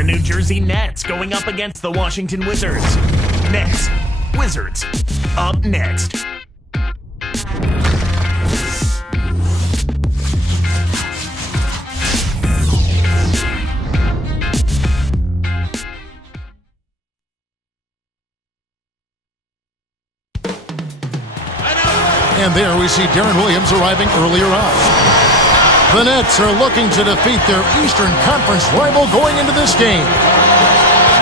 The New Jersey Nets going up against the Washington Wizards. Nets, Wizards, up next. And there we see Deron Williams arriving earlier on. The Nets are looking to defeat their Eastern Conference rival going into this game.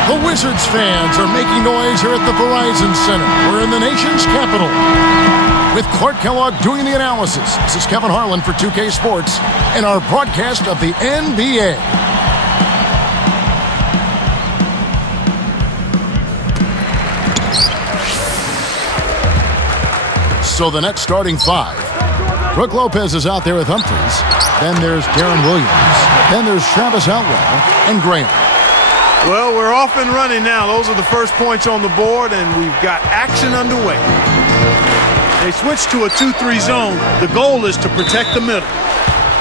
The Wizards fans are making noise here at the Verizon Center. We're in the nation's capital. With Clark Kellogg doing the analysis, this is Kevin Harlan for 2K Sports and our broadcast of the NBA. So the Nets starting five. Brook Lopez is out there with Humphries. Then there's Deron Williams. Then there's Travis Outlaw and Graham. Well, we're off and running now. Those are the first points on the board, and we've got action underway. They switched to a 2-3 zone. The goal is to protect the middle.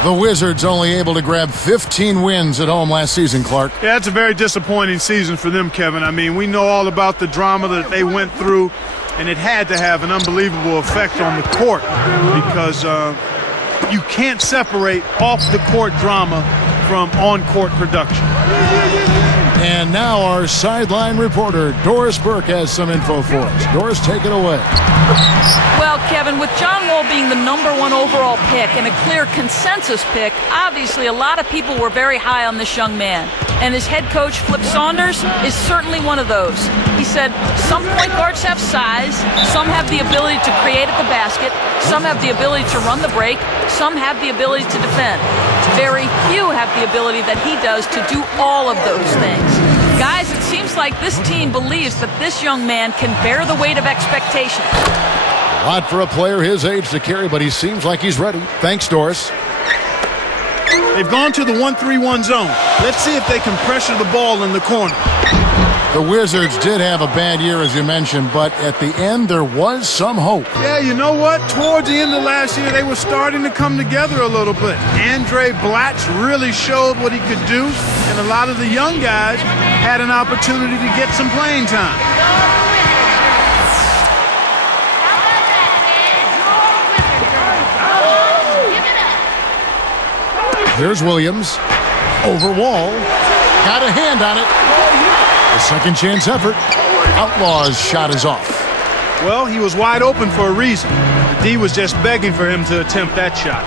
The Wizards only able to grab 15 wins at home last season, Clark. Yeah, it's a very disappointing season for them, Kevin. I mean, we know all about the drama that they went through, and it had to have an unbelievable effect on the court because you can't separate off-the-court drama from on-court production. And now our sideline reporter, Doris Burke, has some info for us. Doris, take it away. Well, Kevin, with John Wall being the #1 overall pick and a clear consensus pick, obviously a lot of people were very high on this young man. And his head coach, Flip Saunders, is certainly one of those. He said some point guards have size, some have the ability to create at the basket, some have the ability to run the break, some have the ability to defend. Very few have the ability that he does to do all of those things. Guys, it seems like this team believes that this young man can bear the weight of expectations. A lot for a player his age to carry, but he seems like he's ready. Thanks, Doris. They've gone to the 1-3-1 zone. Let's see if they can pressure the ball in the corner. The Wizards did have a bad year, as you mentioned, but at the end there was some hope. Yeah, you know what? Towards the end of last year, they were starting to come together a little bit. Andre Blatch really showed what he could do, and a lot of the young guys had an opportunity to get some playing time. Here's Williams. Over Wall. Got a hand on it. A second chance effort. Outlaw's shot is off. Well, he was wide open for a reason. The D was just begging for him to attempt that shot.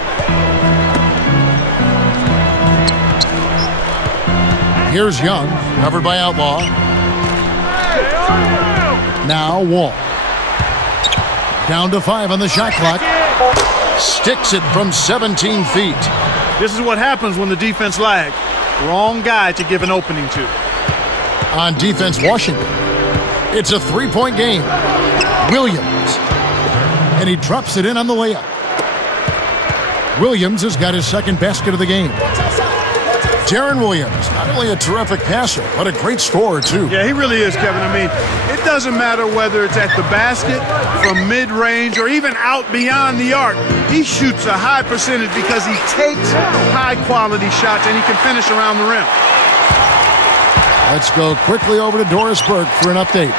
Here's Young, covered by Outlaw. Now Wall. Down to 5 on the shot clock. Sticks it from 17 feet. This is what happens when the defense lags. Wrong guy to give an opening to. On defense, Washington. It's a three-point game. Williams. And he drops it in on the layup. Williams has got his second basket of the game. Deron Williams, not only a terrific passer, but a great scorer, too. Yeah, he really is, Kevin. I mean, it doesn't matter whether it's at the basket, from mid-range, or even out beyond the arc. He shoots a high percentage because he takes high-quality shots and he can finish around the rim. Let's go quickly over to Doris Burke for an update.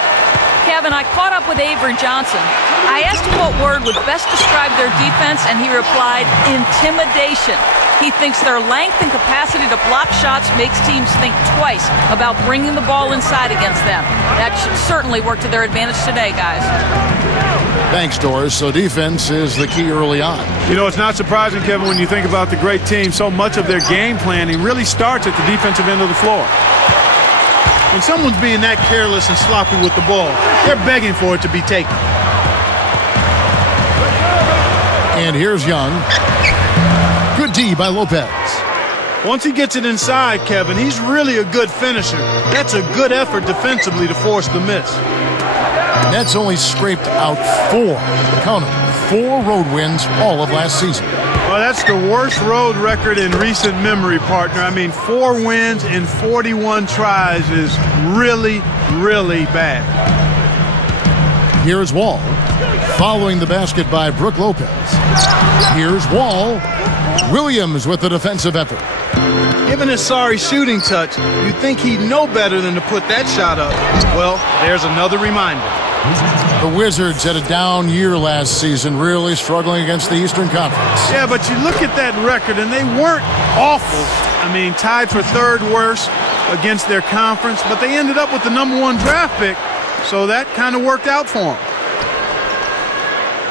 Kevin, I caught up with Avery Johnson. I asked him what word would best describe their defense, and he replied, intimidation. He thinks their length and capacity to block shots makes teams think twice about bringing the ball inside against them. That should certainly work to their advantage today, guys. Thanks, Doris. So defense is the key early on. You know, it's not surprising, Kevin, when you think about the great team. So much of their game planning really starts at the defensive end of the floor. When someone's being that careless and sloppy with the ball, they're begging for it to be taken. And here's Young. Good D by Lopez. Once he gets it inside, Kevin, he's really a good finisher. That's a good effort defensively to force the miss. Nets only scraped out 4. Count them. 4 road wins all of last season. Well, that's the worst road record in recent memory, partner. I mean, 4 wins in 41 tries is really, really bad. Here's Wall. Following the basket by Brook Lopez. Here's Wall. Williams with the defensive effort. Given his sorry shooting touch, you'd think he'd know better than to put that shot up. Well, there's another reminder. The Wizards had a down year last season, really struggling against the Eastern Conference. Yeah, but you look at that record, and they weren't awful. I mean, tied for third worst against their conference, but they ended up with the #1 draft pick, so that kind of worked out for them.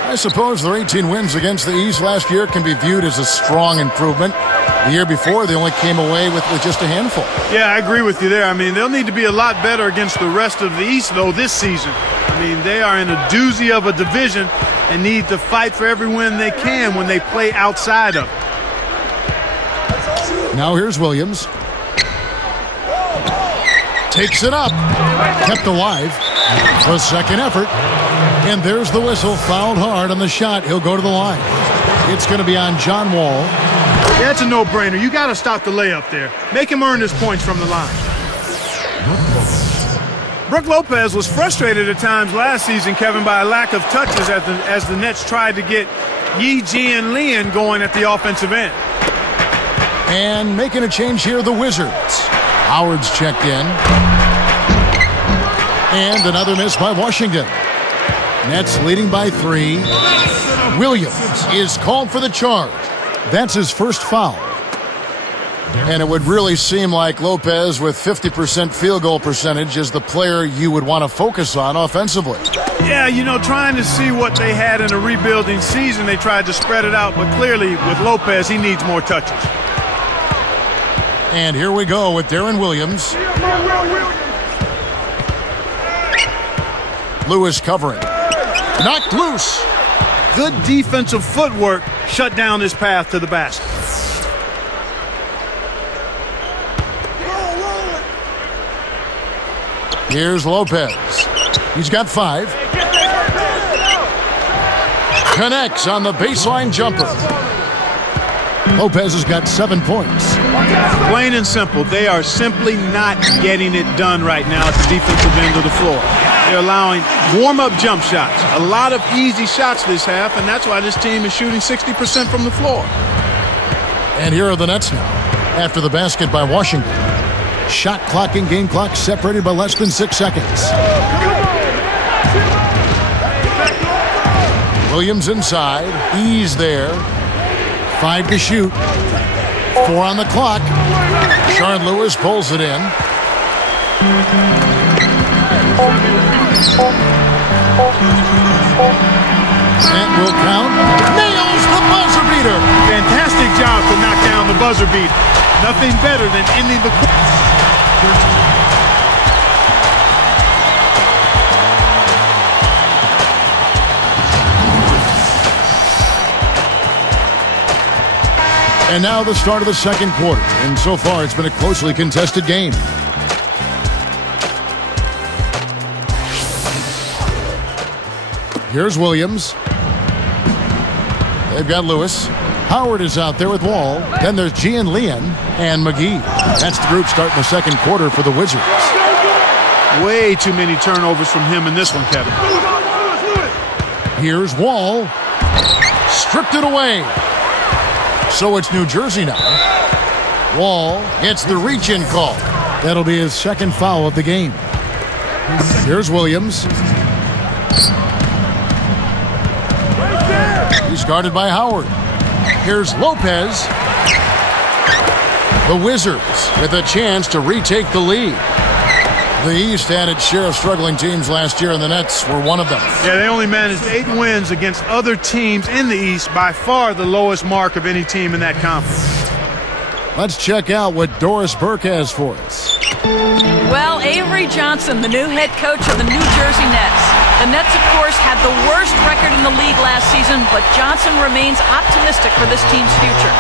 I suppose their 18 wins against the East last year can be viewed as a strong improvement. The year before, they only came away with just a handful. Yeah, I agree with you there. I mean, they'll need to be a lot better against the rest of the East, though, this season. I mean, they are in a doozy of a division and need to fight for every win they can when they play outside of it. Now here's Williams. Takes it up. Kept alive. The second effort. And there's the whistle. Fouled hard on the shot. He'll go to the line. It's going to be on John Wall. That's a no-brainer. You got to stop the layup there. Make him earn his points from the line. Brook Lopez was frustrated at times last season, Kevin, by a lack of touches as the Nets tried to get Yi Jianlian going at the offensive end. And making a change here, the Wizards. Howard's checked in. And another miss by Washington. Nets leading by 3. Williams is called for the charge. That's his first foul. And it would really seem like Lopez with 50% field goal percentage is the player you would want to focus on offensively. Yeah, you know, trying to see what they had in a rebuilding season, they tried to spread it out, but clearly with Lopez, he needs more touches. And here we go with Darren Williams. Lewis covering. Knocked loose. Good defensive footwork shut down his path to the basket. Here's Lopez. He's got 5. Connects on the baseline jumper. Lopez has got 7 points. Plain and simple, they are simply not getting it done right now at the defensive end of the floor. They're allowing warm-up jump shots. A lot of easy shots this half, and that's why this team is shooting 60% from the floor. And here are the Nets now, after the basket by Washington. Shot clock and game clock separated by less than 6 seconds. Williams inside. He's there. 5 to shoot. 4 on the clock. Sharon Lewis pulls it in. That will count. Nails the buzzer beater. Fantastic job to knock down the buzzer beater. Nothing better than ending the quarter. And now the start of the second quarter. And so far, it's been a closely contested game. Here's Williams. They've got Lewis. Howard is out there with Wall. Then there's Jianlian and McGee. That's the group starting the second quarter for the Wizards. Way too many turnovers from him in this one, Kevin. Here's Wall. Stripped it away. So it's New Jersey now. Wall gets the reach-in call. That'll be his second foul of the game. Here's Williams. He's guarded by Howard. Here's Lopez. The Wizards with a chance to retake the lead. The East had its share of struggling teams last year, and the Nets were one of them. Yeah, they only managed 8 wins against other teams in the East, by far the lowest mark of any team in that conference. Let's check out what Doris Burke has for us. Well, Avery Johnson, the new head coach of the New Jersey Nets. The Nets, of course, had the worst record in the league last season, but Johnson remains optimistic for this team's future.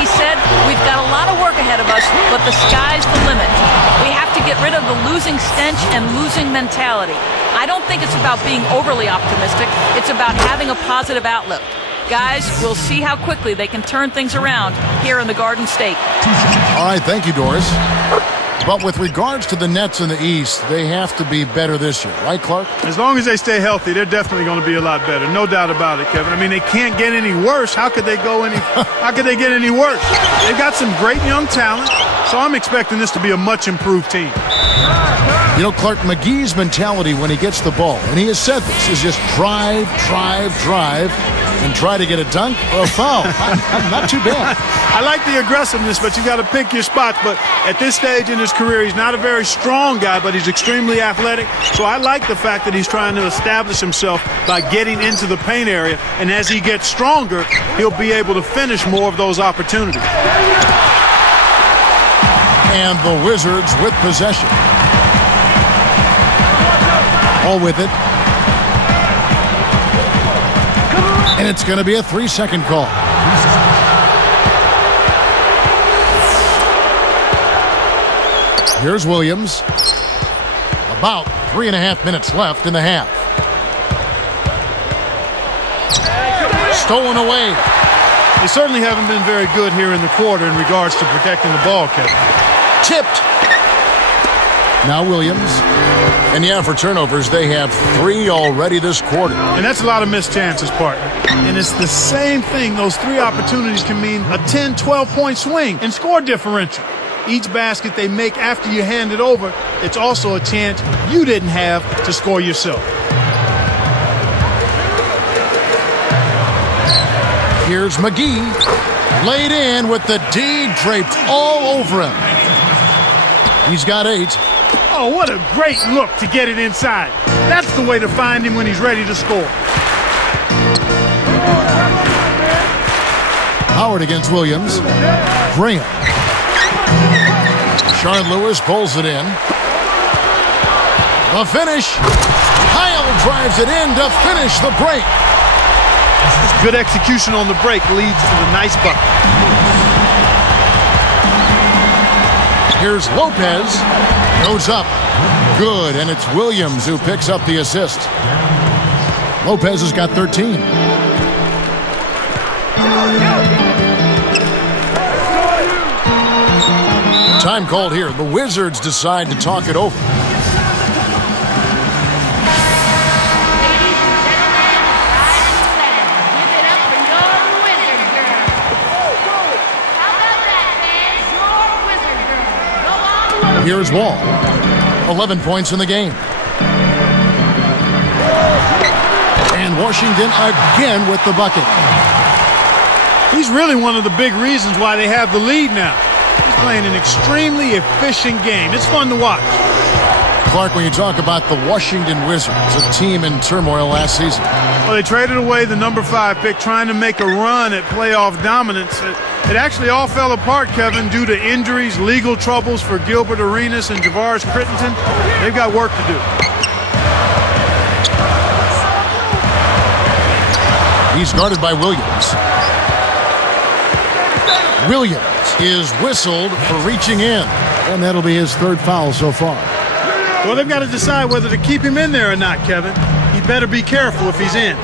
He said, "We've got a lot of work ahead of us, but the sky's the limit. We have to get rid of the losing stench and losing mentality. I don't think it's about being overly optimistic. It's about having a positive outlook. Guys, we'll see how quickly they can turn things around here in the Garden State." All right, thank you, Doris. But with regards to the Nets in the East, they have to be better this year, right, Clark? As long as they stay healthy, they're definitely going to be a lot better. No doubt about it, Kevin. I mean, they can't get any worse. How could they get any worse? They've got some great young talent. So I'm expecting this to be a much improved team. You know, Clark, McGee's mentality when he gets the ball, and he has said this, is just drive, and try to get a dunk or a foul. Not too bad. I like the aggressiveness, but you got to pick your spots. But at this stage in his career, he's not a very strong guy, but he's extremely athletic. So I like the fact that he's trying to establish himself by getting into the paint area. And as he gets stronger, he'll be able to finish more of those opportunities. And the Wizards with possession. All with it. And it's going to be a 3-second call. Here's Williams. About 3.5 minutes left in the half. Stolen away. They certainly haven't been very good here in the quarter in regards to protecting the ball, Kevin. Tipped. Now Williams. And yeah, for turnovers, they have 3 already this quarter. And that's a lot of missed chances, partner. And it's the same thing. Those 3 opportunities can mean a 10, 12-point swing and score differential. Each basket they make after you hand it over, it's also a chance you didn't have to score yourself. Here's McGee. Laid in with the D draped all over him. He's got 8. Oh, what a great look to get it inside. That's the way to find him when he's ready to score. Howard against Williams. Graham. Sharon Lewis pulls it in. The finish. Heil drives it in to finish the break. Good execution on the break leads to the nice bucket. Here's Lopez. Goes up. Good, and it's Williams who picks up the assist. Lopez has got 13. Time called here. The Wizards decide to talk it over. Here's Wall. 11 points in the game. And Washington again with the bucket. He's really one of the big reasons why they have the lead now. He's playing an extremely efficient game. It's fun to watch. Clark, when you talk about the Washington Wizards, a team in turmoil last season. Well, they traded away the number 5 pick trying to make a run at playoff dominance. It actually all fell apart, Kevin, due to injuries, legal troubles for Gilbert Arenas and Javaris Crittenton. They've got work to do. He's guarded by Williams. Williams is whistled for reaching in, and that'll be his 3rd foul so far. Well, they've got to decide whether to keep him in there or not, Kevin. He better be careful if he's in.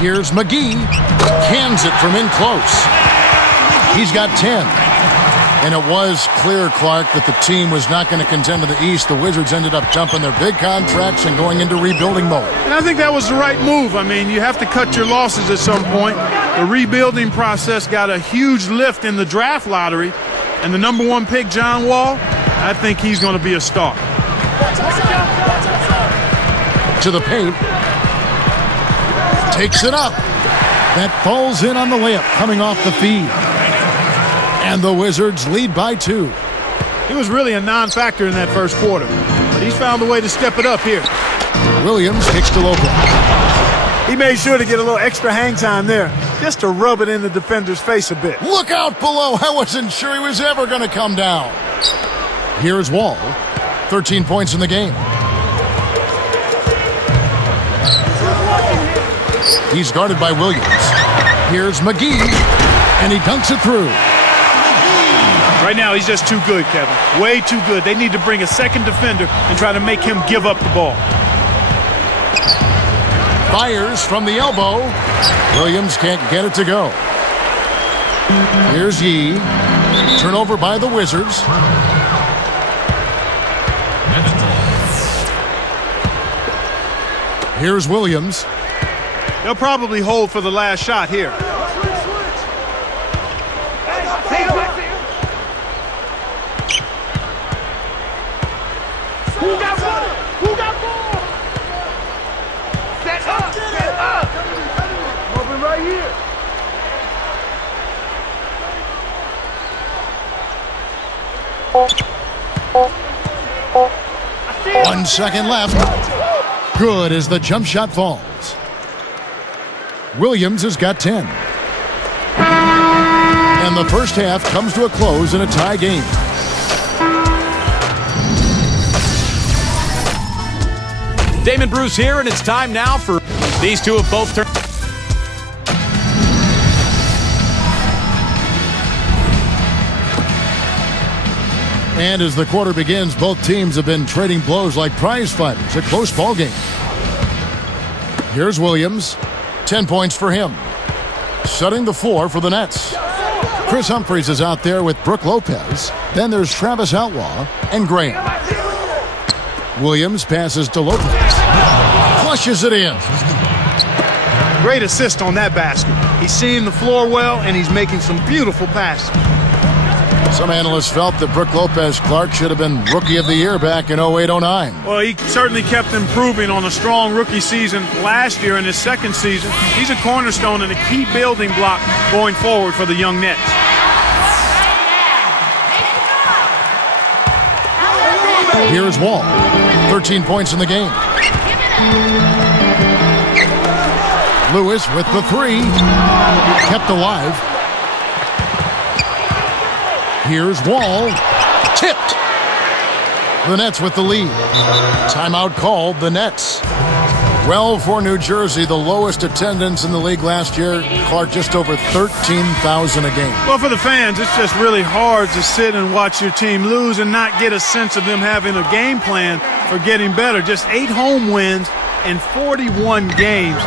Here's McGee. Cans it from in close. He's got 10. And it was clear, Clark, that the team was not going to contend in the East. The Wizards ended up dumping their big contracts and going into rebuilding mode. And I think that was the right move. I mean, you have to cut your losses at some point. The rebuilding process got a huge lift in the draft lottery. And the number 1 pick, John Wall, I think he's going to be a star. To the paint. Takes it up. That falls in on the layup coming off the feed. And the Wizards lead by 2. He was really a non-factor in that first quarter, but he's found a way to step it up here. Williams kicks to Lopez. He made sure to get a little extra hang time there, just to rub it in the defender's face a bit. Look out below. I wasn't sure he was ever going to come down. Here's Wall. 13 points in the game. He's guarded by Williams. Here's McGee, and he dunks it through. Right now, he's just too good, Kevin. Way too good. They need to bring a second defender and try to make him give up the ball. Fires from the elbow. Williams can't get it to go. Here's Yee. Turnover by the Wizards. Here's Williams. They'll probably hold for the last shot here. 1 second left. Good as the jump shot falls. Williams has got 10. And the first half comes to a close in a tie game. Damon Bruce here, and it's time now for these two have both turned. And as the quarter begins, both teams have been trading blows like prize fighters. A close ball game. Here's Williams. 10 points for him. Setting the floor for the Nets. Chris Humphries is out there with Brook Lopez. Then there's Travis Outlaw and Graham. Williams passes to Lopez. Flushes it in. Great assist on that basket. He's seeing the floor well, and he's making some beautiful passes. Some analysts felt that Brook Lopez-Clark should have been Rookie of the Year back in 08-09. Well, he certainly kept improving on a strong rookie season last year. In his second season, he's a cornerstone and a key building block going forward for the young Nets. Here's Wall. 13 points in the game. Lewis with the three. Kept alive. Here's Wall. Tipped. The Nets with the lead. Timeout called, the Nets. Well, for New Jersey, the lowest attendance in the league last year. Clark, just over 13,000 a game. Well, for the fans, it's just really hard to sit and watch your team lose and not get a sense of them having a game plan for getting better. Just 8 home wins in 41 games.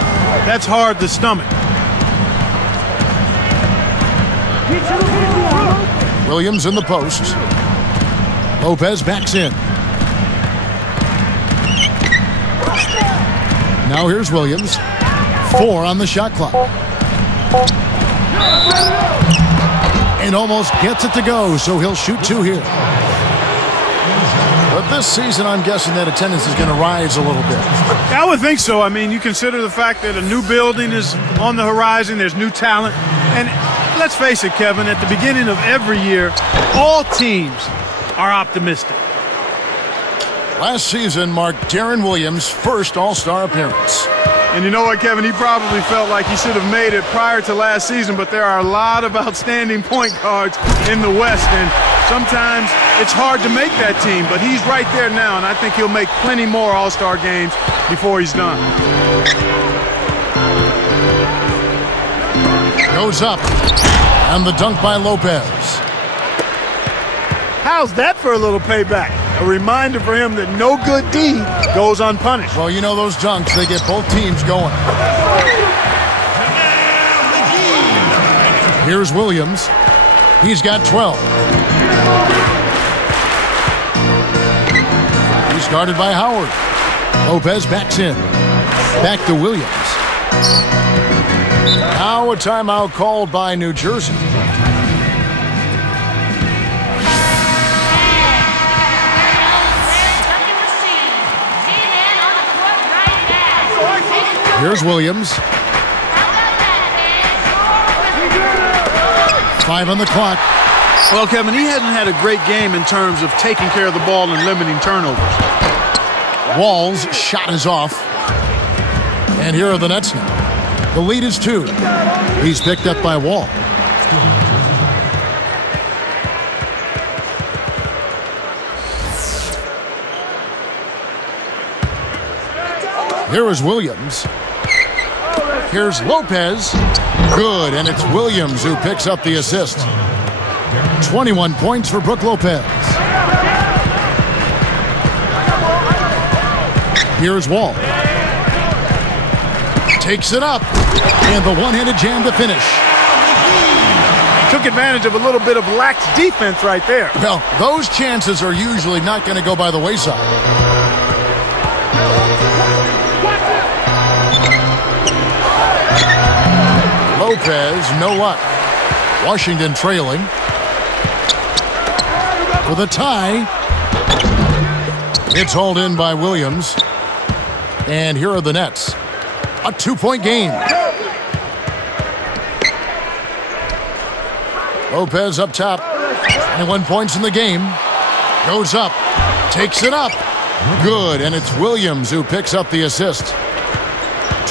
That's hard to stomach. Williams in the post. Lopez backs in. Now here's Williams. 4 on the shot clock. And almost gets it to go, so he'll shoot 2 here. But this season, I'm guessing that attendance is going to rise a little bit. I would think so. I mean, you consider the fact that a new building is on the horizon. There's new talent. And let's face it, Kevin, at the beginning of every year, all teams are optimistic. Last season marked Darren Williams' first All-Star appearance. And you know what, Kevin? He probably felt like he should have made it prior to last season, but there are a lot of outstanding point guards in the West, and sometimes it's hard to make that team, but he's right there now, and I think he'll make plenty more All-Star games before he's done. Goes up, and the dunk by Lopez. How's that for a little payback? A reminder for him that no good deed goes unpunished. Well, you know those dunks, they get both teams going. Here's Williams. He's got 12. He's guarded by Howard. Lopez backs in. Back to Williams. Now a timeout called by New Jersey. Here's Williams. 5 on the clock. Well, Kevin, he hasn't had a great game in terms of taking care of the ball and limiting turnovers. Wall's shot is off. And here are the Nets now. The lead is 2. He's picked up by Wall. Here is Williams. Here's Lopez. Good, and it's Williams who picks up the assist. 21 points for Brook Lopez. Here's Wall. Takes it up. And the one-handed jam to finish. Took advantage of a little bit of lax defense right there. Well, those chances are usually not going to go by the wayside. Lopez, no luck. Washington trailing. For the tie. It's hauled in by Williams. And here are the Nets. A 2-point game. Lopez up top. 21 points in the game. Goes up. Takes it up. Good, and it's Williams who picks up the assist.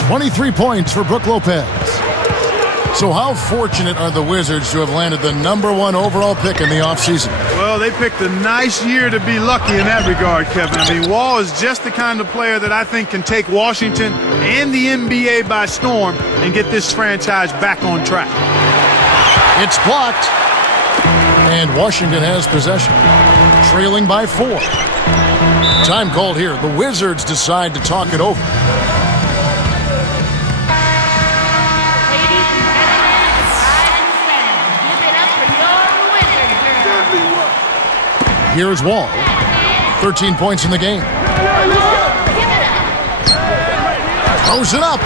23 points for Brook Lopez. So how fortunate are the Wizards to have landed the #1 overall pick in the offseason? Well, they picked a nice year to be lucky in that regard, Kevin. I mean, Wall is just the kind of player that I think can take Washington and the NBA by storm and get this franchise back on track. It's blocked. And Washington has possession, trailing by 4. Time called here. The Wizards decide to talk it over. Here's Wall. 13 points in the game. Throws it up.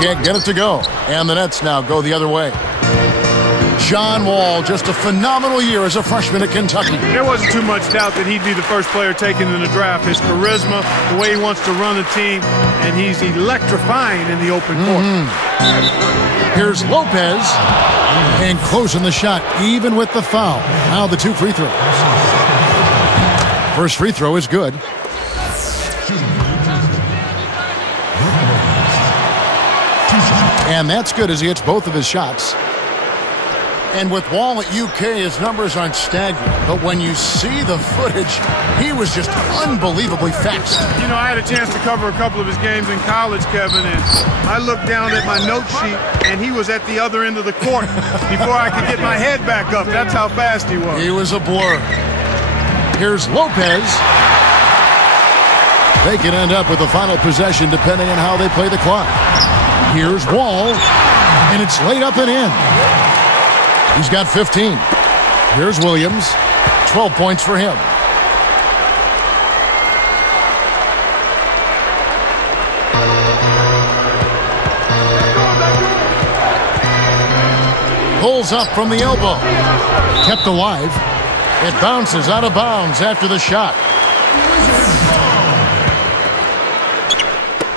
Can't get it to go. And the Nets now go the other way. John Wall, just a phenomenal year as a freshman at Kentucky. There wasn't too much doubt that he'd be the first player taken in the draft. His charisma, the way he wants to run the team, and he's electrifying in the open court. Here's Lopez. And closing the shot, even with the foul. Now the 2 free throws. First free throw is good. And that's good as he hits both of his shots. And with Wall at UK, his numbers aren't staggering. But when you see the footage, he was just unbelievably fast. You know, I had a chance to cover a couple of his games in college, Kevin, and I looked down at my note sheet, and he was at the other end of the court before I could get my head back up. That's how fast he was. He was a blur. Here's Lopez. They can end up with the final possession depending on how they play the clock. Here's Wall, and it's laid up and in. He's got 15. Here's Williams. 12 points for him. Pulls up from the elbow. Kept alive. It bounces out of bounds after the shot.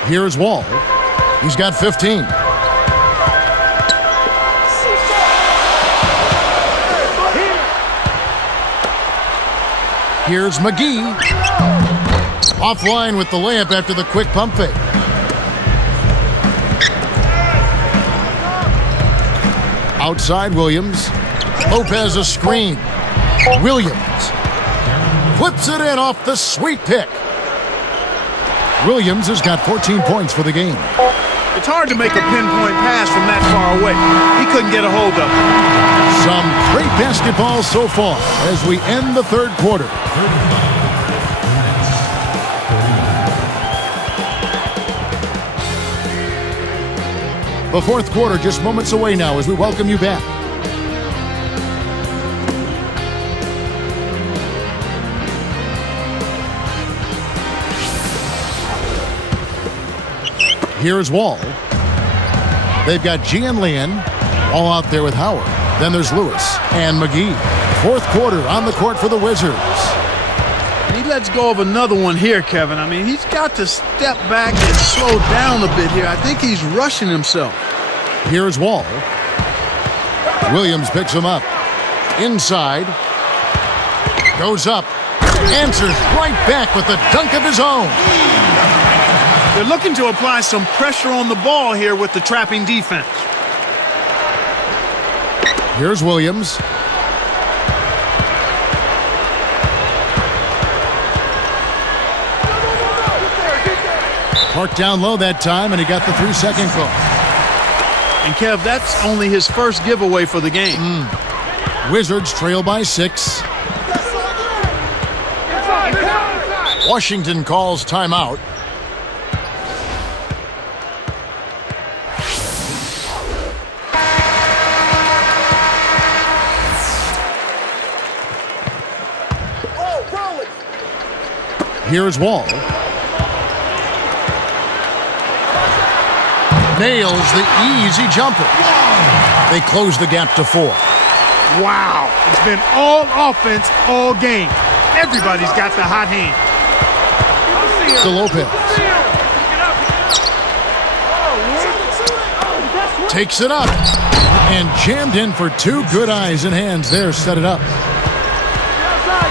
Here's Wall. He's got 15. Here's McGee. Offline with the layup after the quick pump fake. Outside Williams. Lopez a screen. Williams flips it in off the sweet pick. Williams has got 14 points for the game. It's hard to make a pinpoint pass from that far away. He couldn't get a hold of it. Some great basketball so far as we end the third quarter. The fourth quarter just moments away now as we welcome you back. Here's Wall. They've got Gian Lian all out there with Howard. Then there's Lewis and McGee. Fourth quarter on the court for the Wizards. He lets go of another one here, Kevin. I mean, he's got to step back and slow down a bit here. I think he's rushing himself. Here's Wall. Williams picks him up. Inside. Goes up. Answers right back with a dunk of his own. They're looking to apply some pressure on the ball here with the trapping defense. Here's Williams. Parked down low that time, and he got the 3-second call. And, Kev, that's only his first giveaway for the game. Wizards trail by 6. Washington calls timeout. Here's Wall. Nails the easy jumper. They close the gap to 4. Wow. It's been all offense all game. Everybody's got the hot hand. To Lopez. Takes it up. And jammed in for 2 good eyes and hands there. Set it up.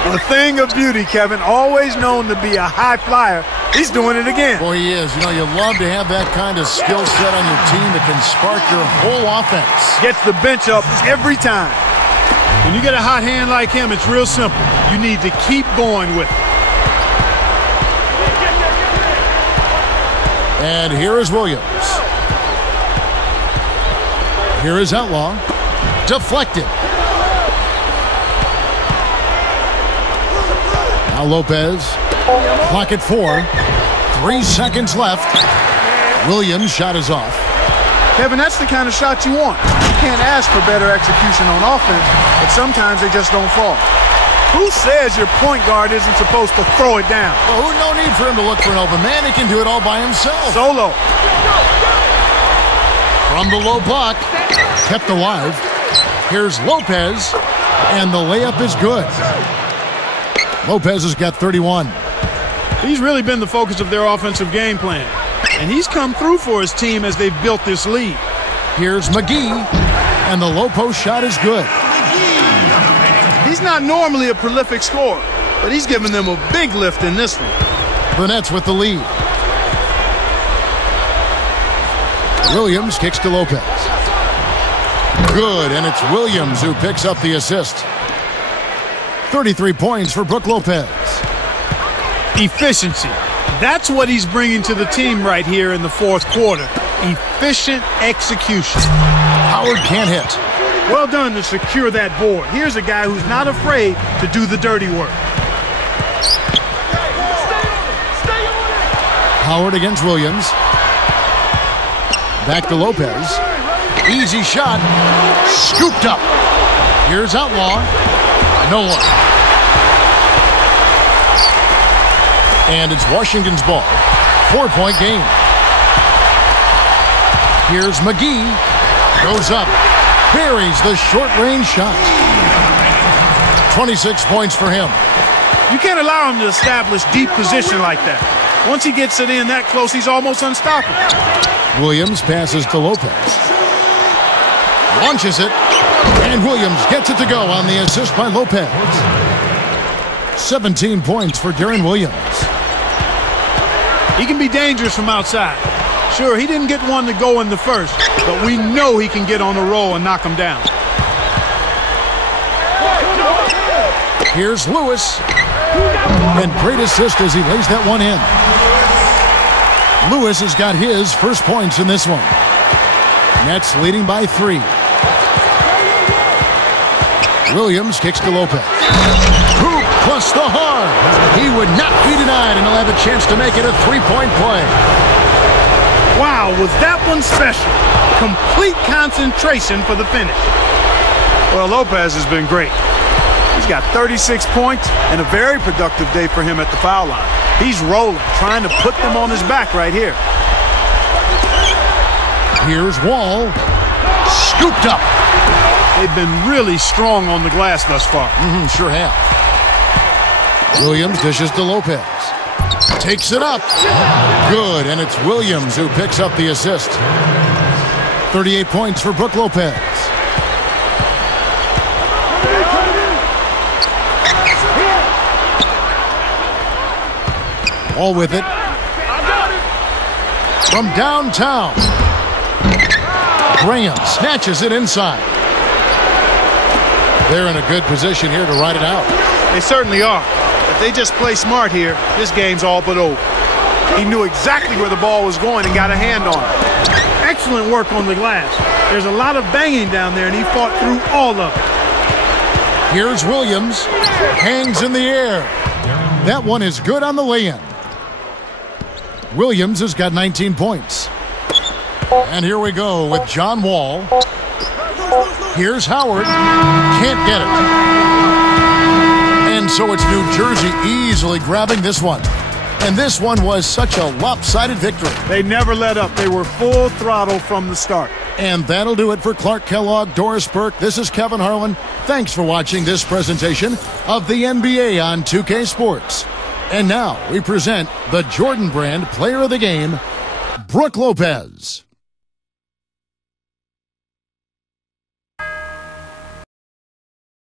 A thing of beauty, Kevin. Always known to be a high flyer. He's doing it again. Boy, he is. You know, you love to have that kind of skill set on your team that can spark your whole offense. Gets the bench up every time. When you get a hot hand like him, it's real simple. You need to keep going with it. And here is Williams. Here is Outlaw. Deflected. Now Lopez. Clock at 4. 3 seconds left. Williams' shot is off. Kevin, that's the kind of shot you want. You can't ask for better execution on offense, but sometimes they just don't fall. Who says your point guard isn't supposed to throw it down? Well, no need for him to look for an open man. He can do it all by himself. Solo. From the low block. Kept alive. Here's Lopez. And the layup is good. Lopez has got 31. He's really been the focus of their offensive game plan. And he's come through for his team as they've built this lead. Here's McGee. And the low post shot is good. He's not normally a prolific scorer, but he's given them a big lift in this one. The Nets with the lead. Williams kicks to Lopez. Good, and it's Williams who picks up the assist. 33 points for Brook Lopez. Efficiency. That's what he's bringing to the team right here in the fourth quarter. Efficient execution. Howard can't hit. Well done to secure that board. Here's a guy who's not afraid to do the dirty work. Howard against Williams. Back to Lopez. Easy shot. Scooped up. Here's Outlaw. No one. And it's Washington's ball. 4-point game. Here's McGee. Goes up. Buries the short-range shot. 26 points for him. You can't allow him to establish deep position like that. Once he gets it in that close, he's almost unstoppable. Williams passes to Lopez. Launches it. And Williams gets it to go on the assist by Lopez. 17 points for Deron Williams. He can be dangerous from outside. Sure, he didn't get one to go in the first, but we know he can get on the roll and knock him down. Here's Lewis. And great assist as he lays that one in. Lewis has got his first points in this one. Nets leading by 3. Williams kicks to Lopez. Hoop plus the hard. He would not be denied, and he'll have a chance to make it a 3-point play. Wow, was that one special? Complete concentration for the finish. Well, Lopez has been great. He's got 36 points and a very productive day for him at the foul line. He's rolling, trying to put them on his back right here. Here's Wall. Scooped up. They've been really strong on the glass thus far. Sure have. Williams dishes to Lopez. Takes it up. Good, and it's Williams who picks up the assist. 38 points for Brook Lopez. All with it. From downtown. Graham snatches it inside. They're in a good position here to ride it out. They certainly are. If they just play smart here, this game's all but over. He knew exactly where the ball was going and got a hand on it. Excellent work on the glass. There's a lot of banging down there, and he fought through all of it. Here's Williams. Hangs in the air. That one is good on the lay-in. Williams has got 19 points. And here we go with John Wall. Here's Howard. Can't get it. And so it's New Jersey easily grabbing this one. And this one was such a lopsided victory. They never let up. They were full throttle from the start. And that'll do it for Clark Kellogg, Doris Burke. This is Kevin Harlan. Thanks for watching this presentation of the NBA on 2K Sports. And now we present the Jordan Brand Player of the Game, Brook Lopez.